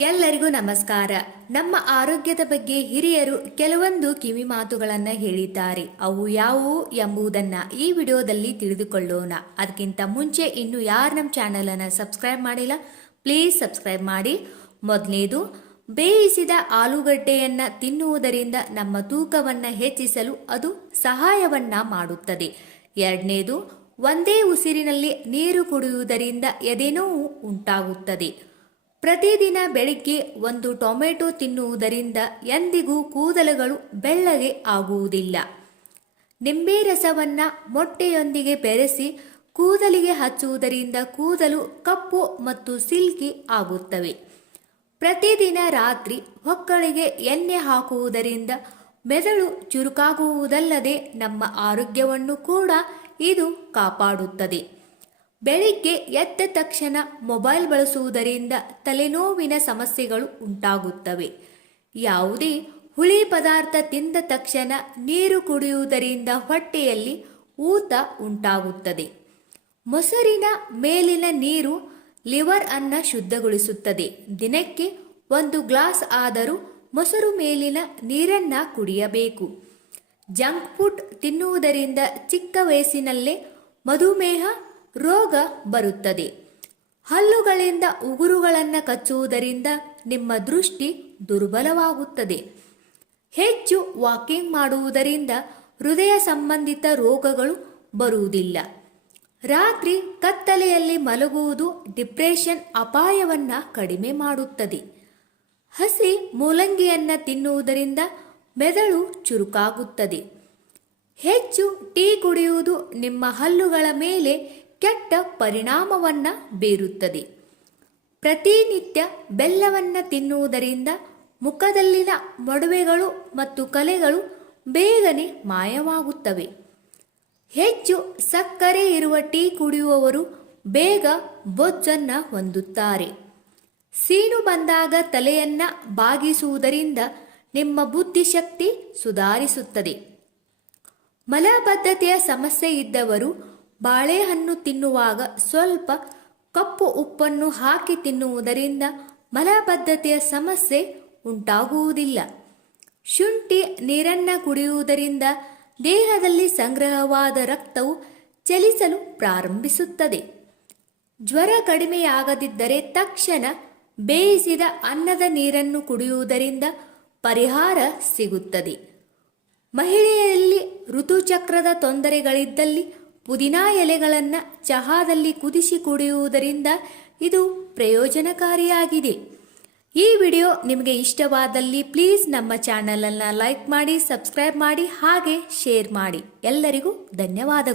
ಎಲ್ಲರಿಗೂ ನಮಸ್ಕಾರ. ನಮ್ಮ ಆರೋಗ್ಯದ ಬಗ್ಗೆ ಹಿರಿಯರು ಕೆಲವೊಂದು ಕಿವಿ ಮಾತುಗಳನ್ನು ಹೇಳಿದ್ದಾರೆ. ಅವು ಯಾವುವು ಎಂಬುದನ್ನು ಈ ವಿಡಿಯೋದಲ್ಲಿ ತಿಳಿದುಕೊಳ್ಳೋಣ. ಅದಕ್ಕಿಂತ ಮುಂಚೆ ಇನ್ನು ಯಾರು ನಮ್ಮ ಚಾನಲನ್ನು ಸಬ್ಸ್ಕ್ರೈಬ್ ಮಾಡಿಲ್ಲ, ಪ್ಲೀಸ್ ಸಬ್ಸ್ಕ್ರೈಬ್ ಮಾಡಿ. ಮೊದಲನೇದು, ಬೇಯಿಸಿದ ಆಲೂಗಡ್ಡೆಯನ್ನ ತಿನ್ನುವುದರಿಂದ ನಮ್ಮ ತೂಕವನ್ನು ಹೆಚ್ಚಿಸಲು ಅದು ಸಹಾಯವನ್ನ ಮಾಡುತ್ತದೆ. ಎರಡನೇದು, ಒಂದೇ ಉಸಿರಿನಲ್ಲಿ ನೀರು ಕುಡಿಯುವುದರಿಂದ ಎದೆನೋವು ಉಂಟಾಗುತ್ತದೆ. ಪ್ರತಿದಿನ ಬೆಳಿಗ್ಗೆ ಒಂದು ಟೊಮೆಟೊ ತಿನ್ನುವುದರಿಂದ ಎಂದಿಗೂ ಕೂದಲುಗಳು ಬೆಳ್ಳಗೆ ಆಗುವುದಿಲ್ಲ. ನಿಂಬೆ ರಸವನ್ನ ಮೊಟ್ಟೆಯೊಂದಿಗೆ ಬೆರೆಸಿ ಕೂದಲಿಗೆ ಹಚ್ಚುವುದರಿಂದ ಕೂದಲು ಕಪ್ಪು ಮತ್ತು ಸಿಲ್ಕಿ ಆಗುತ್ತವೆ. ಪ್ರತಿದಿನ ರಾತ್ರಿ ಹೊಕ್ಕಳಿಗೆ ಎಣ್ಣೆ ಹಾಕುವುದರಿಂದ ಮೆದುಳು ಚುರುಕಾಗುವುದಲ್ಲದೆ ನಮ್ಮ ಆರೋಗ್ಯವನ್ನು ಕೂಡ ಇದು ಕಾಪಾಡುತ್ತದೆ. ಬೆಳಿಗ್ಗೆ ಎದ್ದ ತಕ್ಷಣ ಮೊಬೈಲ್ ಬಳಸುವುದರಿಂದ ತಲೆನೋವಿನ ಸಮಸ್ಯೆಗಳು ಉಂಟಾಗುತ್ತವೆ. ಯಾವುದೇ ಹುಳಿ ಪದಾರ್ಥ ತಿಂದ ತಕ್ಷಣ ನೀರು ಕುಡಿಯುವುದರಿಂದ ಹೊಟ್ಟೆಯಲ್ಲಿ ಊತ ಉಂಟಾಗುತ್ತದೆ. ಮೊಸರಿನ ಮೇಲಿನ ನೀರು ಲಿವರ್ ಅನ್ನ ಶುದ್ಧಗೊಳಿಸುತ್ತದೆ. ದಿನಕ್ಕೆ 1 ಗ್ಲಾಸ್ ಆದರೂ ಮೊಸರು ಮೇಲಿನ ನೀರನ್ನ ಕುಡಿಯಬೇಕು. ಜಂಕ್ ಫುಡ್ ತಿನ್ನುವುದರಿಂದ ಚಿಕ್ಕ ವಯಸ್ಸಿನಲ್ಲೇ ಮಧುಮೇಹ ರೋಗ ಬರುತ್ತದೆ. ಹಲ್ಲುಗಳಿಂದ ಉಗುರುಗಳನ್ನು ಕಚ್ಚುವುದರಿಂದ ನಿಮ್ಮ ದೃಷ್ಟಿ ದುರ್ಬಲವಾಗುತ್ತದೆ. ಹೆಚ್ಚು ವಾಕಿಂಗ್ ಮಾಡುವುದರಿಂದ ಹೃದಯ ಸಂಬಂಧಿತ ರೋಗಗಳು ಬರುವುದಿಲ್ಲ. ರಾತ್ರಿ ಕತ್ತಲೆಯಲ್ಲಿ ಮಲಗುವುದು ಡಿಪ್ರೆಷನ್ ಅಪಾಯವನ್ನ ಕಡಿಮೆ ಮಾಡುತ್ತದೆ. ಹಸಿ ಮೂಲಂಗಿಯನ್ನ ತಿನ್ನುವುದರಿಂದ ಮೆದುಳು ಚುರುಕಾಗುತ್ತದೆ. ಹೆಚ್ಚು ಟೀ ಕುಡಿಯುವುದು ನಿಮ್ಮ ಹಲ್ಲುಗಳ ಮೇಲೆ ಕೆಟ್ಟ ಪರಿಣಾಮವನ್ನ ಬೀರುತ್ತದೆ. ಪ್ರತಿನಿತ್ಯ ಬೆಲ್ಲವನ್ನ ತಿನ್ನುವುದರಿಂದ ಮುಖದಲ್ಲಿನ ಮೊಡವೆಗಳು ಮತ್ತು ಕಲೆಗಳು ಬೇಗನೆ ಮಾಯವಾಗುತ್ತವೆ. ಹೆಚ್ಚು ಸಕ್ಕರೆ ಇರುವ ಟೀ ಕುಡಿಯುವವರು ಬೇಗ ಬೊಜ್ಜನ್ನ ಹೊಂದುತ್ತಾರೆ. ಸೀನು ಬಂದಾಗ ತಲೆಯನ್ನ ಬಾಗಿಸುವುದರಿಂದ ನಿಮ್ಮ ಬುದ್ಧಿಶಕ್ತಿ ಸುಧಾರಿಸುತ್ತದೆ. ಮಲಬದ್ಧತೆಯ ಸಮಸ್ಯೆ ಇದ್ದವರು ಬಾಳೆಹಣ್ಣು ತಿನ್ನುವಾಗ ಸ್ವಲ್ಪ ಕಪ್ಪು ಉಪ್ಪನ್ನು ಹಾಕಿ ತಿನ್ನುವುದರಿಂದ ಮಲಬದ್ಧತೆಯ ಸಮಸ್ಯೆ ಉಂಟಾಗುವುದಿಲ್ಲ. ಶುಂಠಿ ನೀರನ್ನ ಕುಡಿಯುವುದರಿಂದ ದೇಹದಲ್ಲಿ ಸಂಗ್ರಹವಾದ ರಕ್ತವು ಚಲಿಸಲು ಪ್ರಾರಂಭಿಸುತ್ತದೆ. ಜ್ವರ ಕಡಿಮೆಯಾಗದಿದ್ದರೆ ತಕ್ಷಣ ಬೇಯಿಸಿದ ಅನ್ನದ ನೀರನ್ನು ಕುಡಿಯುವುದರಿಂದ ಪರಿಹಾರ ಸಿಗುತ್ತದೆ. ಮಹಿಳೆಯರಲ್ಲಿ ಋತುಚಕ್ರದ ತೊಂದರೆಗಳಿದ್ದಲ್ಲಿ ಪುದೀನಾ ಎಲೆಗಳನ್ನು ಚಹಾದಲ್ಲಿ ಕುದಿಸಿ ಕುಡಿಯುವುದರಿಂದ ಇದು ಪ್ರಯೋಜನಕಾರಿಯಾಗಿದೆ. ಈ ವಿಡಿಯೋ ನಿಮಗೆ ಇಷ್ಟವಾದಲ್ಲಿ ಪ್ಲೀಸ್ ನಮ್ಮ ಚಾನಲನ್ನು ಲೈಕ್ ಮಾಡಿ, ಸಬ್ಸ್ಕ್ರೈಬ್ ಮಾಡಿ, ಹಾಗೆ ಶೇರ್ ಮಾಡಿ. ಎಲ್ಲರಿಗೂ ಧನ್ಯವಾದಗಳು.